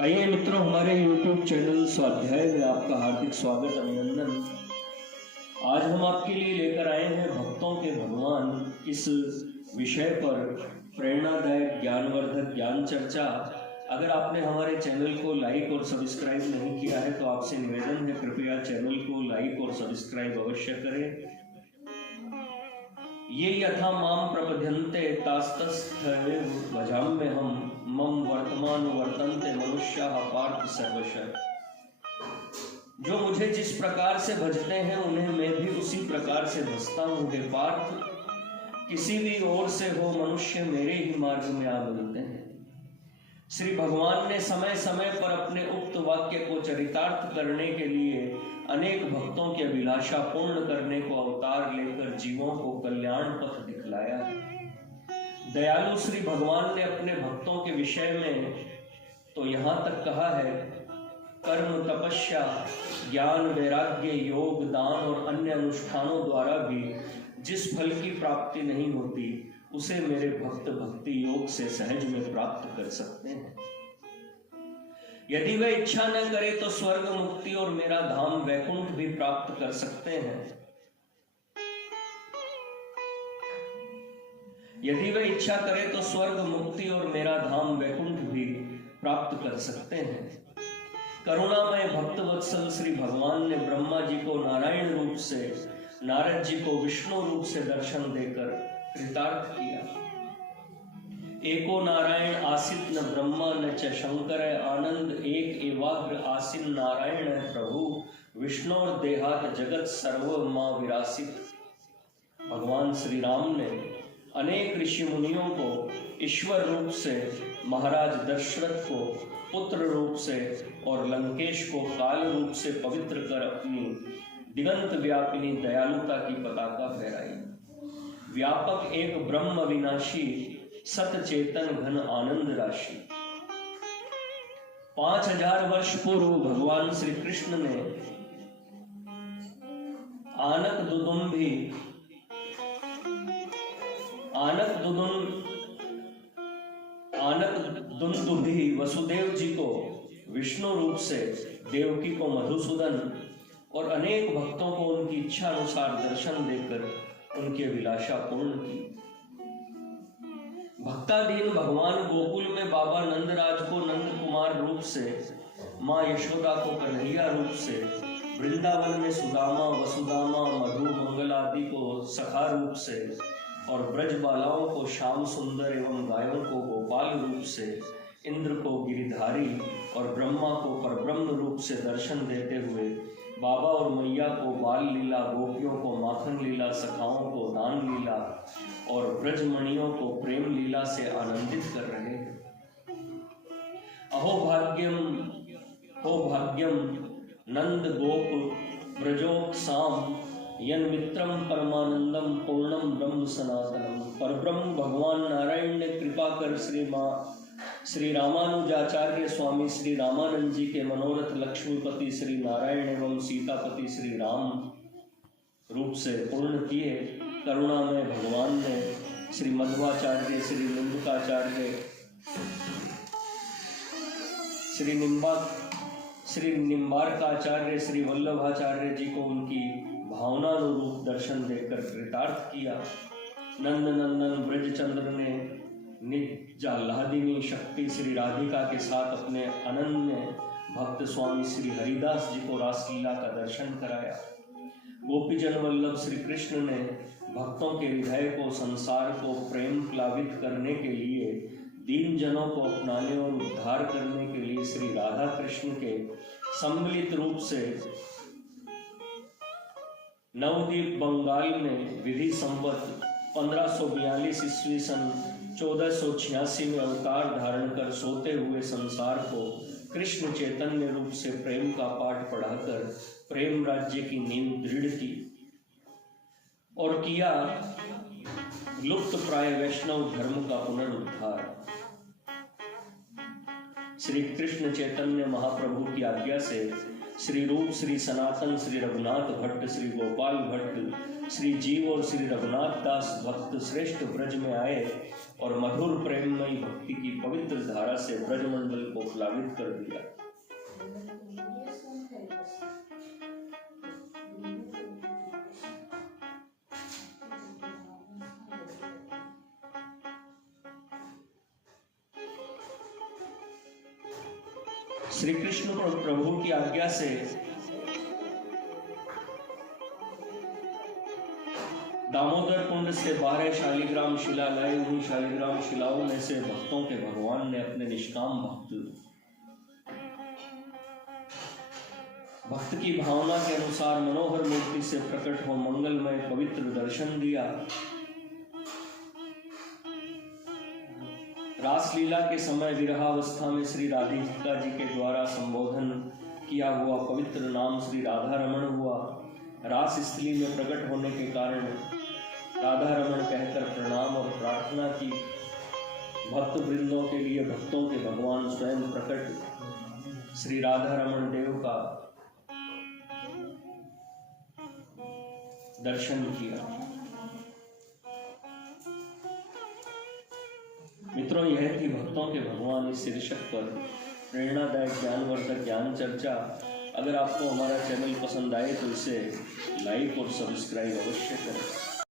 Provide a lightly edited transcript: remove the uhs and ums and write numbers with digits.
आइए मित्रों, हमारे YouTube चैनल स्वाध्याय में आपका हार्दिक स्वागत अभिनंदन। आज हम आपके लिए लेकर आए हैं भक्तों के भगवान इस विषय पर प्रेरणादायक ज्ञानवर्धक ज्ञान चर्चा। अगर आपने हमारे चैनल को लाइक और सब्सक्राइब नहीं किया है तो आपसे निवेदन है, कृपया चैनल को लाइक और सब्सक्राइब अवश्य करें। ये यथा माम प्रपद्यन्ते तास्तस्थैव भजाम्यहं मम वर्तमान वर्तन्ते मनुष्याः पार्थ सर्वशः। जो मुझे जिस प्रकार से भजते हैं उन्हें मैं भी उसी प्रकार से भजता हूँ। हे पार्थ, किसी भी ओर से हो मनुष्य मेरे ही मार्ग में आ मिलते हैं। श्री भगवान ने समय समय पर अपने उक्त वाक्य को चरितार्थ करने के लिए अनेक भक्तों की अभिलाषा पूर्ण करने को अवतार लेकर जीवों को कल्याण पथ दिखलाया है। दयालु श्री भगवान ने अपने भक्तों के विषय में तो यहाँ तक कहा है, कर्म, तपस्या, ज्ञान, वैराग्य, योग, दान और अन्य अनुष्ठानों द्वारा भी जिस फल की प्राप्ति नहीं होती उसे मेरे भक्त भक्ति योग से सहज में प्राप्त कर सकते हैं। यदि वह इच्छा न करे तो स्वर्ग, मुक्ति और मेरा धाम वैकुंठ भी प्राप्त कर सकते हैं। यदि वह इच्छा करे तो स्वर्ग, मुक्ति और मेरा धाम वैकुंठ भी प्राप्त कर सकते हैं। करुणामय भक्त वत्सल श्री भगवान ने ब्रह्मा जी को नारायण रूप से, नारद जी को विष्णु रूप से दर्शन देकर कृतार्थ किया। एको नारायण आसित न ब्रह्मा न च शंकर, आनंद एक एवाग्र आसीन नारायण प्रभु, विष्णु देहात जगत सर्व मां विरासित। भगवान श्री राम ने अनेक ऋषि मुनियों को ईश्वर रूप से, महाराज दशरथ को पुत्र रूप से और लंकेश को काल रूप से पवित्र कर अपनी दिगंत व्यापिनी दयालुता की पताका फहराई। व्यापक एक ब्रह्म विनाशी, सत चेतन घन आनंद राशि। 5000 वर्ष पूर्व भगवान श्री कृष्ण ने आनक दुंदुभि वसुदेव जी को विष्णु रूप से, देवकी को मधुसूदन और अनेक भक्तों को उनकी इच्छा अनुसार दर्शन देकर उनकी अभिलाषा पूर्ण की। भक्ताधीन भगवान गोकुल में बाबा नंदराज को नंद कुमार रूप से, माँ यशोदा को कन्हैया रूप से, वृंदावन में सुदामा, वसुदामा, मधु, मंगल आदि को सखा रूप से और ब्रज बालाओं को श्याम सुंदर एवं गायों को गोपाल रूप से, इंद्र को गिरिधारी और ब्रह्मा को परब्रह्म रूप से दर्शन देते हुए बाबा और मैया को बाल लीला, गोपियों को माखन लीला, सखाओं को दान लीला और ब्रजमणियों को प्रेम लीला से आनंदित कर रहे हैं। अहो भाग्यम नंद गोप ब्रजोत्साम यन मित्रम परमानंदम पूर्णम ब्रह्म सनातनम। परब्रह्म भगवान नारायण ने कृपा कर श्री रामानुजाचार्य स्वामी श्री रामानंद जी के मनोरथ लक्ष्मीपति श्री नारायण एवं सीतापति श्री राम रूप से पूर्ण किए। करुणामय भगवान ने श्री मध्वाचार्य, श्री निम्बकाचार्य, श्री निम्बारकाचार्य, श्री वल्लभाचार्य जी को उनकी भावनानुरूप दर्शन देकर कृतार्थ किया। नंद नंदन ब्रजचंद्र ने निज आह्लादिनी शक्ति श्री राधिका के साथ अपने अनन्य भक्त स्वामी श्री हरिदास जी को रासलीला का दर्शन कराया। गोपीजन वल्लभ श्री कृष्ण ने भक्तों के हृदय को, संसार को प्रेम प्लावित करने के लिए, दीन जनों को अपनाने और उद्धार करने के लिए श्री राधा कृष्ण के सम्मिलित रूप से नवद्वीप बंगाल में विधि संवत 1542 ईस्वी सन 1486 में अवतार धारण कर सोते हुए संसार को कृष्ण चैतन्य रूप से प्रेम का पाठ पढ़ाकर प्रेम राज्य की नींव दृढ़ की और किया लुप्त प्राय वैष्णव धर्म का पुनरुद्धार। श्री कृष्ण चैतन्य महाप्रभु की आज्ञा से श्री रूप, श्री सनातन, श्री रघुनाथ भट्ट, श्री गोपाल भट्ट, श्री जीव और श्री रघुनाथ दास भक्त श्रेष्ठ ब्रज में आए और मधुर प्रेममयी भक्ति की पवित्र धारा से ब्रजमंडल को प्लावित कर दिया। श्री कृष्ण प्रभु की आज्ञा से दामोदर कुंड से 12 शालिग्राम शिला लाई। उन्हीं शालिग्राम शिलाओं में से भक्तों के भगवान ने अपने निष्काम भक्त की भावना के अनुसार मनोहर मूर्ति से प्रकट हो मंगलमय पवित्र दर्शन दिया। रासलीला के समय विरहावस्था में श्री राधिका जी के द्वारा संबोधन किया हुआ पवित्र नाम श्री राधा रमण हुआ। रास स्थली में प्रकट होने के कारण राधा रमण कहकर प्रणाम और प्रार्थना की। भक्त वृंदों के लिए भक्तों के भगवान स्वयं प्रकट श्री राधा रमण देव का दर्शन किया। मित्रों, यह थी भक्तों के भगवान इस शीर्षक पर प्रेरणादायक ज्ञानवर्धक ज्ञान चर्चा। अगर आपको हमारा चैनल पसंद आए तो इसे लाइक और सब्सक्राइब अवश्य करें।